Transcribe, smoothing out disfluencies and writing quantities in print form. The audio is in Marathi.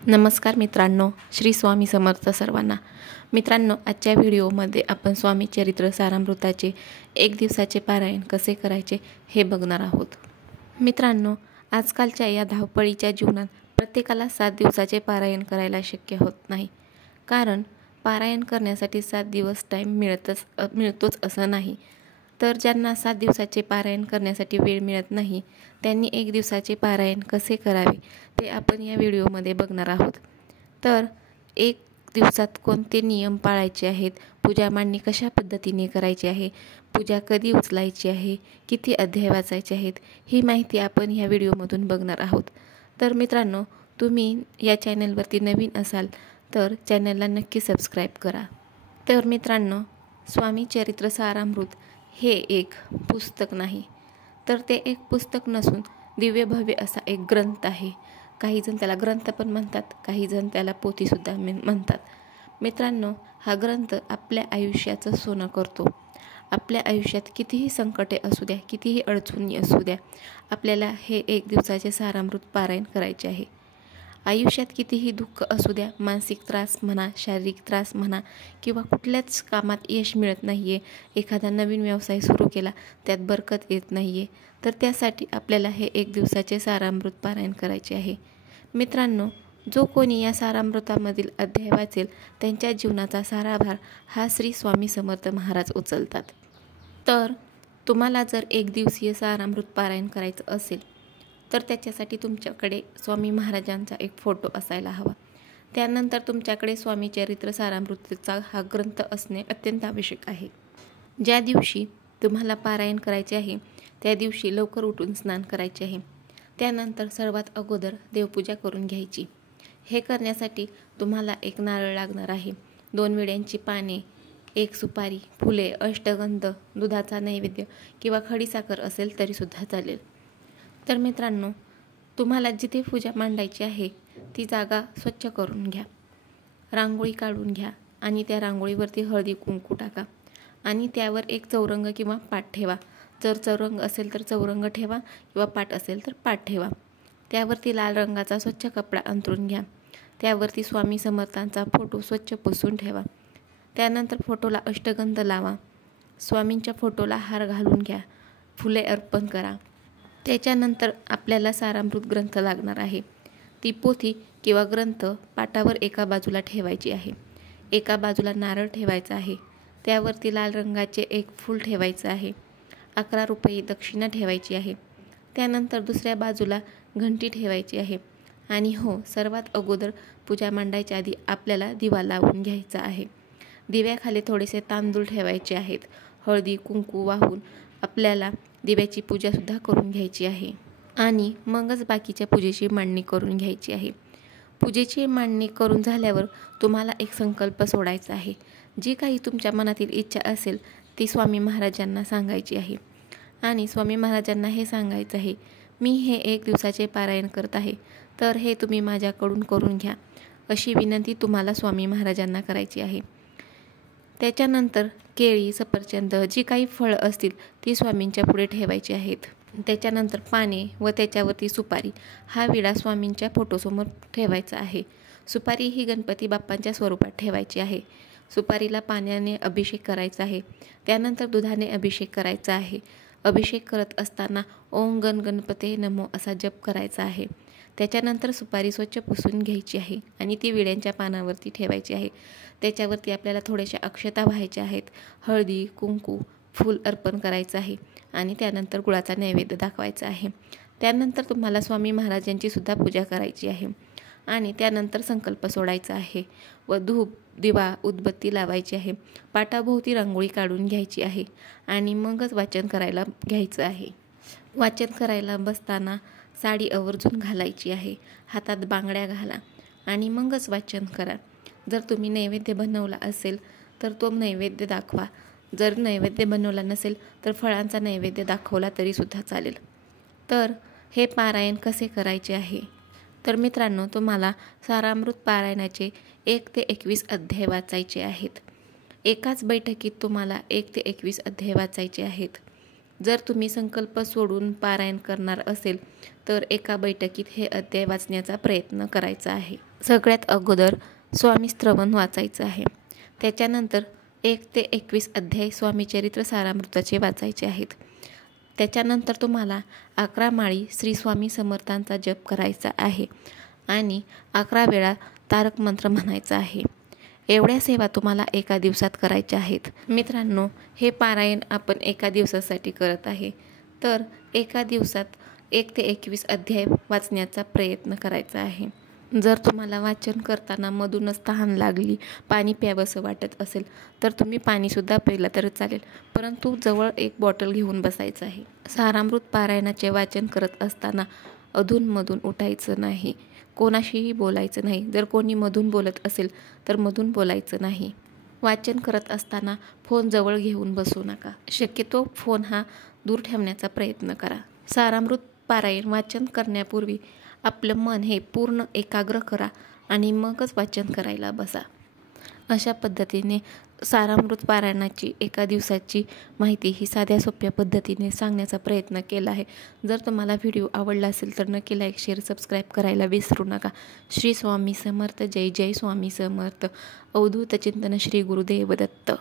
नमस्कार मित्रांनो, श्री स्वामी समर्थ सर्वांना. मित्रांनो, आजच्या व्हिडिओमध्ये आपण स्वामी चरित्र सारामृताचे 1 दिवसाचे पारायण कसे करायचे हे बघणार आहोत. मित्रांनो, आजकालच्या या धावपळीच्या जीवनात प्रत्येकाला 7 दिवसाचे पारायण करायला शक्य होत नाही. कारण पारायण करण्यासाठी 7 दिवस टाईम मिळतोच असं नाही. तर ज्यांना 7 दिवसाचे पारायण करण्यासाठी वेळ मिळत नाही, त्यांनी 1 दिवसाचे पारायण कसे करावे ते आपण या व्हिडिओमध्ये बघणार आहोत. तर 1 दिवसात कोणते नियम पाळायचे आहेत, पूजा मांडणी कशा पद्धतीने करायची आहे, पूजा कधी उचलायची आहे, किती अध्याय वाचायचे आहेत, ही माहिती आपण या व्हिडिओमधून बघणार आहोत. तर मित्रांनो, तुम्ही या चॅनलवरती नवीन असाल तर चॅनलला नक्की सबस्क्राईब करा. तर मित्रांनो, स्वामी चरित्र सारामृत हे एक पुस्तक नाही, तर ते एक पुस्तक नसून दिव्य भव्य असा एक ग्रंथ आहे. काही जण त्याला ग्रंथ पण म्हणतात, काही जण त्याला पोथीसुद्धा म्हणतात. मित्रांनो, हा ग्रंथ आपल्या आयुष्याचं सोनं करतो. आपल्या आयुष्यात कितीही संकटे असू द्या, कितीही अडचणी असू द्या, आपल्याला हे 1 दिवसाचे सारामृत पारायण करायचे आहे. आयुष्यात कितीही दुःख असू द्या, मानसिक त्रास म्हणा, शारीरिक त्रास म्हणा, किंवा कुठल्याच कामात यश मिळत नाही आहे, एखादा नवीन व्यवसाय सुरू केला त्यात बरकत येत नाही आहे, तर त्यासाठी आपल्याला हे 1 दिवसाचे सारामृत पारायण करायचे आहे. मित्रांनो, जो कोणी या सारामृतामधील अध्याय वाचेल त्यांच्या जीवनाचा सारा भार हा श्री स्वामी समर्थ महाराज उचलतात. तर तुम्हाला जर 1 दिवसीय सारामृत पारायण करायचं असेल तर त्याच्यासाठी तुमच्याकडे स्वामी महाराजांचा एक फोटो असायला हवा. त्यानंतर तुमच्याकडे स्वामी चरित्र सारामृतचा हा ग्रंथ असणे अत्यंत आवश्यक आहे. ज्या दिवशी तुम्हाला पारायण करायचे आहे त्या दिवशी लवकर उठून स्नान करायचे आहे. त्यानंतर सर्वात अगोदर देवपूजा करून घ्यायची. हे करण्यासाठी तुम्हाला एक नारळ लागणार आहे, 2 विड्यांची पाने, 1 सुपारी, फुले, अष्टगंध, दुधाचा नैवेद्य किंवा खडीसाखर असेल तरीसुद्धा चालेल. तर मित्रांनो, तुम्हाला जिथे पूजा मांडायची आहे ती जागा स्वच्छ करून घ्या, रांगोळी काढून घ्या आणि त्या रांगोळीवरती हळदी कुंकू टाका आणि त्यावर एक चौरंग किंवा पाट ठेवा. जर चौरंग असेल तर चौरंग ठेवा किंवा पाट असेल तर पाट ठेवा. त्यावरती लाल रंगाचा स्वच्छ कपडा अंथरून घ्या. त्यावरती स्वामी समर्थांचा फोटो स्वच्छ पुसून ठेवा. त्यानंतर फोटोला अष्टगंध लावा. स्वामींच्या फोटोला हार घालून घ्या. फुले अर्पण करा. त्याच्यानंतर आपल्याला सारामृत ग्रंथ लागणार आहे. ती पोथी किंवा ग्रंथ पाटावर एका बाजूला ठेवायची आहे. एका बाजूला नारळ ठेवायचा आहे. त्यावरती लाल रंगाचे एक फूल ठेवायचं आहे. 11 रुपये दक्षिणा ठेवायची आहे. त्यानंतर दुसऱ्या बाजूला घंटी ठेवायची आहे. आणि हो, सर्वात अगोदर पूजा मांडायच्या आधी आपल्याला दिवा लावून घ्यायचा आहे. दिव्याखाली थोडेसे तांदूळ ठेवायचे आहेत. हळदी कुंकू वाहून आपल्याला दिव्याची पूजासुद्धा करून घ्यायची आहे आणि मगच बाकीच्या पूजेची मांडणी करून घ्यायची आहे. पूजेची मांडणी करून झाल्यावर तुम्हाला एक संकल्प सोडायचा आहे. जी काही तुमच्या मनातील इच्छा असेल ती स्वामी महाराजांना सांगायची आहे आणि स्वामी महाराजांना हे सांगायचं आहे, मी हे 1 दिवसाचे पारायण करत आहे, तर हे तुम्ही माझ्याकडून करून घ्या, अशी विनंती तुम्हाला स्वामी महाराजांना करायची आहे. त्याच्यानंतर केळी, सफरचंद जी काही फळं असतील ती स्वामींच्या पुढे ठेवायची आहेत. त्याच्यानंतर पाने व त्याच्यावरती सुपारी हा विडा स्वामींच्या फोटोसमोर ठेवायचा आहे. सुपारी ही गणपती बाप्पांच्या स्वरूपात ठेवायची आहे. सुपारीला पाण्याने अभिषेक करायचा आहे. त्यानंतर दुधाने अभिषेक करायचा आहे. अभिषेक करत असताना ओम गण गणपते नमो असा जप करायचा आहे. त्याच्यानंतर सुपारी स्वच्छ पुसून घ्यायची आहे आणि ती विड्यांच्या पानावरती ठेवायची आहे. त्याच्यावरती आपल्याला थोड्याशा अक्षता व्हायच्या आहेत. हळदी कुंकू फूल अर्पण करायचं आहे आणि त्यानंतर गुळाचा नैवेद्य दाखवायचा आहे. त्यानंतर तुम्हाला स्वामी महाराजांची सुद्धा पूजा करायची आहे आणि त्यानंतर संकल्प सोडायचा आहे व धूप दिवा उदबत्ती लावायची आहे. पाटाभोवती रांगोळी काढून घ्यायची आहे आणि मगच वाचन करायला घ्यायचं आहे. वाचन करायला बसताना साडी आवर्जून घालायची आहे. हातात बांगड्या घाला आणि मगच वाचन करा. जर तुम्ही नैवेद्य बनवला असेल तर तो नैवेद्य दाखवा. जर नैवेद्य बनवला नसेल तर फळांचा नैवेद्य दाखवला तरीसुद्धा चालेल. तर हे पारायण कसे करायचे आहे, तर मित्रांनो, तुम्हाला सारामृत पारायणाचे 1 ते 21 अध्याय वाचायचे आहेत. एकाच बैठकीत तुम्हाला 1 ते 21 अध्याय वाचायचे आहेत. जर तुम्ही संकल्प सोडून पारायण करणार असेल तर एका बैठकीत हे अध्याय वाचण्याचा प्रयत्न करायचा आहे। सगळ्यात अगोदर स्वामी श्रवण वाचायचं आहे। त्याच्यानंतर 1 ते 21 अध्याय स्वामी चरित्र सारामृताचे वाचायचे आहेत। त्याच्यानंतर तुम्हाला 11 माळी श्री स्वामी समर्थांचा जप करायचा आहे आणि 11 वेळा तारक मंत्र म्हणायचा आहे। एवढ्या सेवा तुम्हाला एका दिवसात करायच्या आहेत। मित्रांनो, हे पारायण आपण एका दिवसासाठी करत आहे, तर एका दिवसात 1 ते 21 अध्याय वाचण्याचा प्रयत्न करायचा आहे। जर तुम्हाला वाचन करताना मधूनच तहान लागली, पाणी प्यावंसं वाटत असेल तर तुम्ही पाणीसुद्धा प्यायलं तर चालेल, परंतु जवळ एक बॉटल घेऊन बसायचं आहे। सारामृत पारायणाचे वाचन करत असताना अधूनमधून उठायचं नाही, कोणाशीही बोलायचं नाही। जर कोणी मधून बोलत असेल तर मधून बोलायचं नाही। वाचन करत असताना फोन जवळ घेऊन बसू नका, शक्यतो फोन हा दूर ठेवण्याचा प्रयत्न करा। सारामृत पारायण वाचन करण्यापूर्वी आपलं मन हे पूर्ण एकाग्र करा आणि मगच वाचन करायला बसा। अशा पद्धतीने सारामृत पारायणाची एका दिवसाची माहिती ही साध्या सोप्या पद्धतीने सांगण्याचा प्रयत्न केला आहे। जर तुम्हाला व्हिडिओ आवडला असेल तर नक्की लाईक, शेअर, सबस्क्राईब करायला विसरू नका। श्री स्वामी समर्थ। जय जय स्वामी समर्थ। अवधूत चिंतन श्री गुरुदेव दत्त।